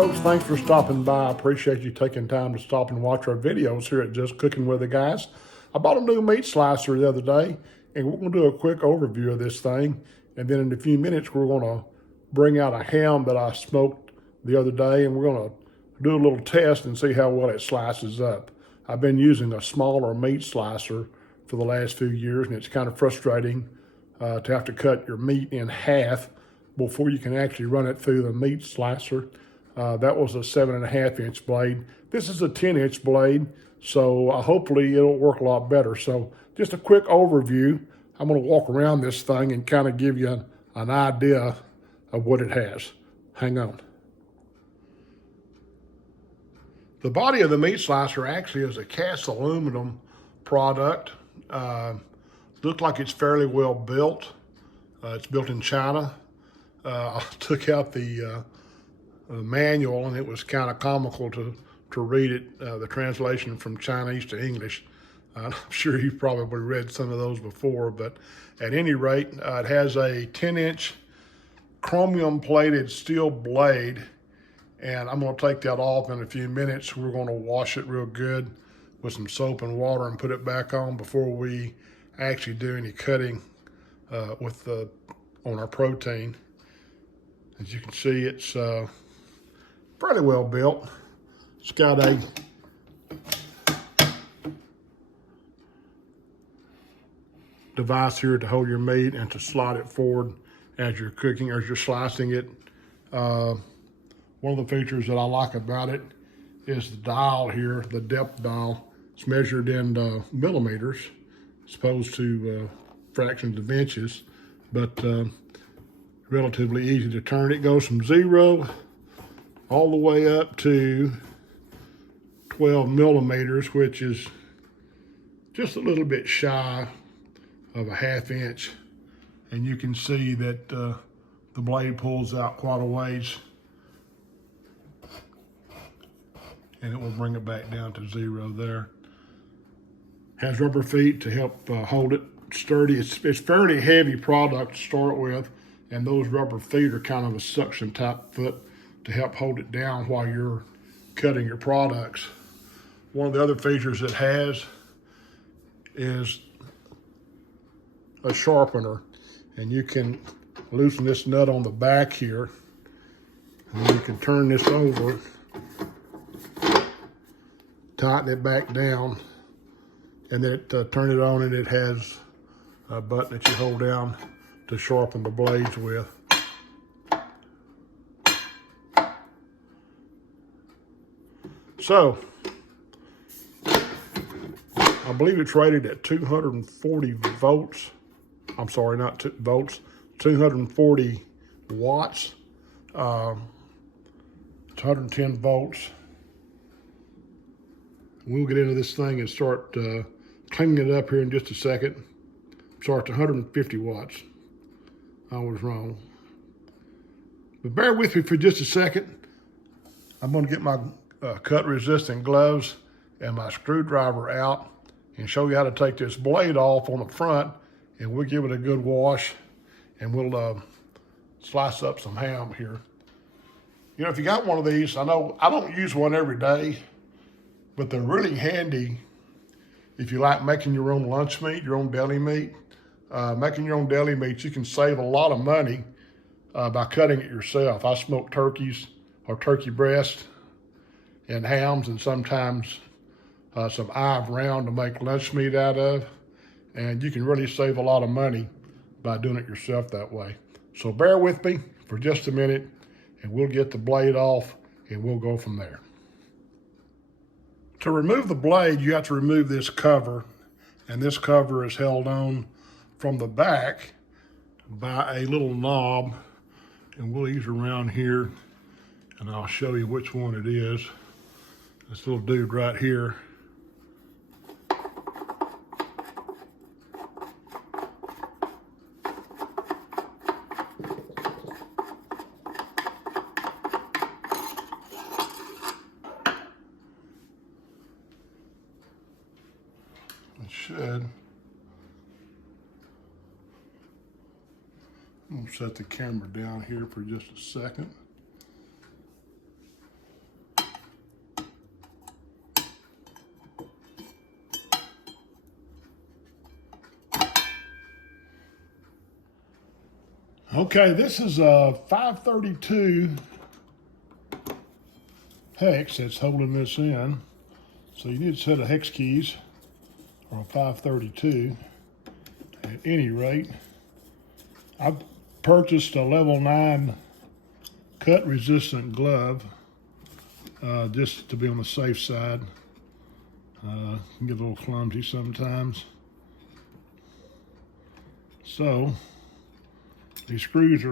Folks, thanks for stopping by. I appreciate you taking time to stop and watch our videos here at Just Cooking with the Guys. I bought a new meat slicer the other day, and we're going to do a quick overview of this thing. And then in a few minutes, we're going to bring out a ham that I smoked the other day, and we're going to do a little test and see how well it slices up. I've been using a smaller meat slicer for the last few years, and it's kind of frustrating to have to cut your meat in half before you can actually run it through the meat slicer. That was a 7.5-inch blade. This is a 10-inch blade, so hopefully it'll work a lot better. So just a quick overview. I'm going to walk around this thing and kind of give you an idea of what it has. Hang on. The body of the meat slicer actually is a cast aluminum product. Looks like it's fairly well built. It's built in China. I took out the manual, and it was kind of comical to read it, the translation from Chinese to English. I'm sure you've probably read some of those before, but at any rate, it has a 10-inch chromium plated steel blade, and I'm going to take that off in a few minutes. We're going to wash it real good with some soap and water and put it back on before we actually do any cutting on our protein. As you can see, it's fairly well built. It's got a device here to hold your meat and to slide it forward as you're cooking or as you're slicing it. One of the features that I like about it is the dial here, the depth dial. It's measured in millimeters as opposed to fractions of inches, but relatively easy to turn. It goes from 0 all the way up to 12 millimeters, which is just a little bit shy of a 1/2 inch. And you can see that the blade pulls out quite a ways, and it will bring it back down to 0 there. Has rubber feet to help hold it sturdy. It's fairly heavy product to start with, and those rubber feet are kind of a suction type foot to help hold it down while you're cutting your products. One of the other features it has is a sharpener, and you can loosen this nut on the back here, and you can turn this over, tighten it back down, and then turn it on, and it has a button that you hold down to sharpen the blades with. So, I believe it's rated at 240 volts. I'm sorry, not volts, 240 watts. It's 110 volts. We'll get into this thing and start cleaning it up here in just a second. Sorry, it's 150 watts. I was wrong. But bear with me for just a second. I'm going to get my cut-resistant gloves and my screwdriver out and show you how to take this blade off on the front, and we'll give it a good wash, and we'll slice up some ham here. You know, if you got one of these, I know I don't use one every day, but they're really handy if you like making your own lunch meat, your own deli meat. Making your own deli meat, you can save a lot of money by cutting it yourself. I smoke turkeys or turkey breast and hams, and sometimes some Ive round to make lunch meat out of. And you can really save a lot of money by doing it yourself that way. So bear with me for just a minute, and we'll get the blade off, and we'll go from there. To remove the blade, you have to remove this cover, and this cover is held on from the back by a little knob, and we'll ease around here, and I'll show you which one it is. This little dude right here. It should. I'm gonna set the camera down here for just a second. Okay, this is a 532 hex that's holding this in. So you need a set of hex keys on 532. At any rate, I've purchased a level 9 cut resistant glove just to be on the safe side. Can get a little clumsy sometimes. So these screws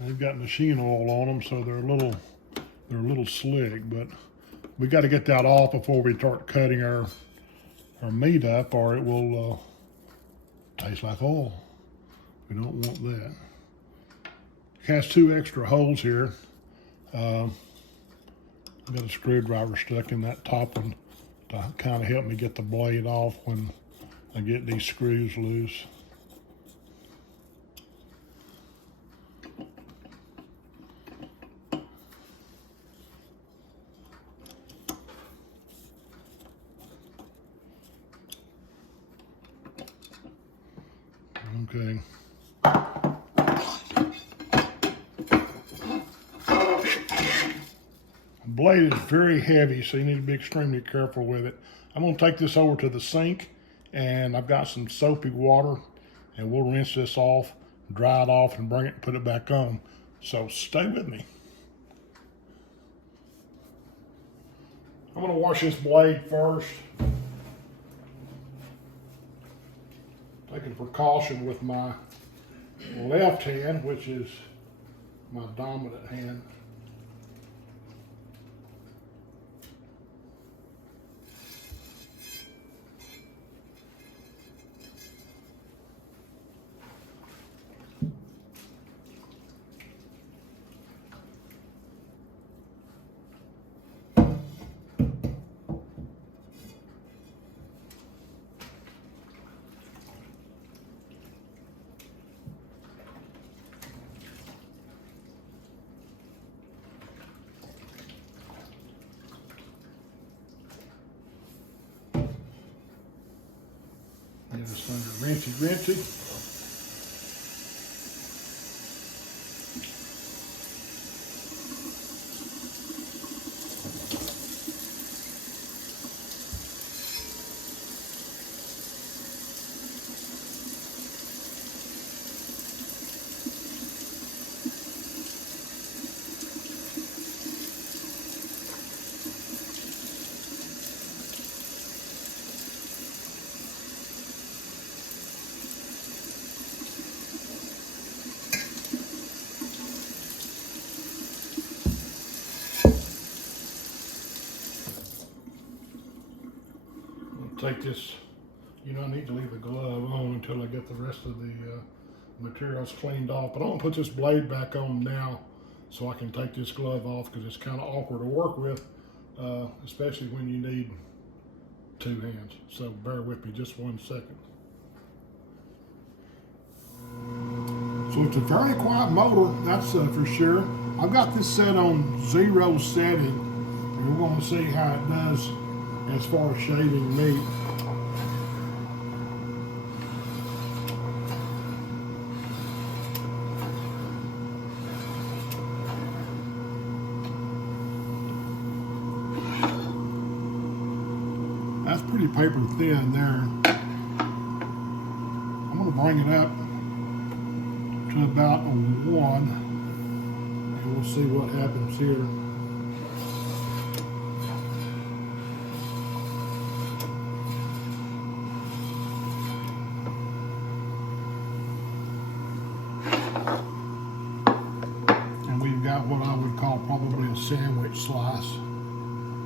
they've got machine oil on them, so they're a little slick, but we got to get that off before we start cutting our meat up, or it will taste like oil. We don't want that. It has 2 extra holes here. I've got a screwdriver stuck in that top one to kind of help me get the blade off when I get these screws loose. Okay. The blade is very heavy, so you need to be extremely careful with it. I'm going to take this over to the sink, and I've got some soapy water, and we'll rinse this off, dry it off, and bring it and put it back on. So stay with me. I'm going to wash this blade first. Taking precaution with my left hand, which is my dominant hand. Get this under rinsey. Take this, I need to leave the glove on until I get the rest of the materials cleaned off. But I'm gonna put this blade back on now so I can take this glove off, because it's kind of awkward to work with, especially when you need 2 hands. So bear with me just 1 second. So it's a very quiet motor, that's for sure. I've got this set on 0 setting, and we're gonna see how it does as far as shaving meat. That's pretty paper thin there. I'm going to bring it up to about a 1, and we'll see what happens here. And we've got what I would call probably a sandwich slice.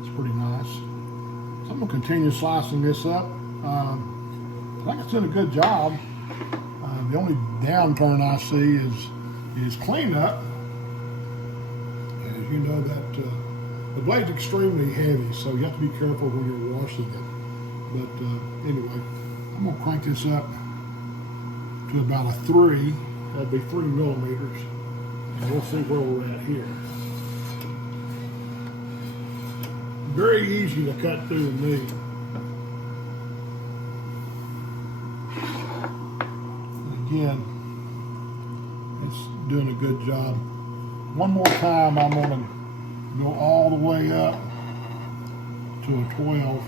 It's pretty nice. So I'm going to continue slicing this up. I think it's doing a good job. The only downturn I see is cleanup. As you know, that the blade's extremely heavy, so you have to be careful when you're washing it. But anyway, I'm going to crank this up to about a 3. That'd be 3 millimeters. And we'll see where we're at here. Very easy to cut through the meat. Again, doing a good job. One more time, I'm gonna go all the way up to a 12.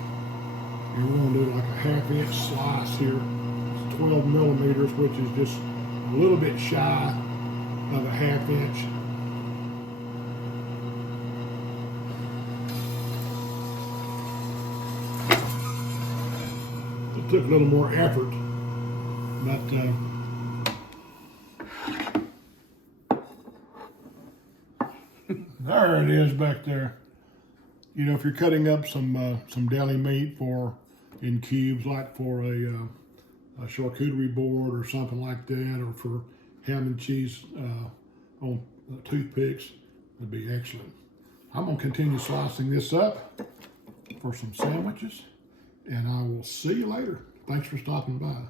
And we're gonna do like a 1/2 inch slice here. It's 12 millimeters, which is just a little bit shy of a 1/2 inch. It took a little more effort, but there it is back there. You know, if you're cutting up some deli meat in cubes, like for a charcuterie board or something like that, or for ham and cheese on toothpicks, it'd be excellent. I'm gonna continue slicing this up for some sandwiches, and I will see you later. Thanks for stopping by.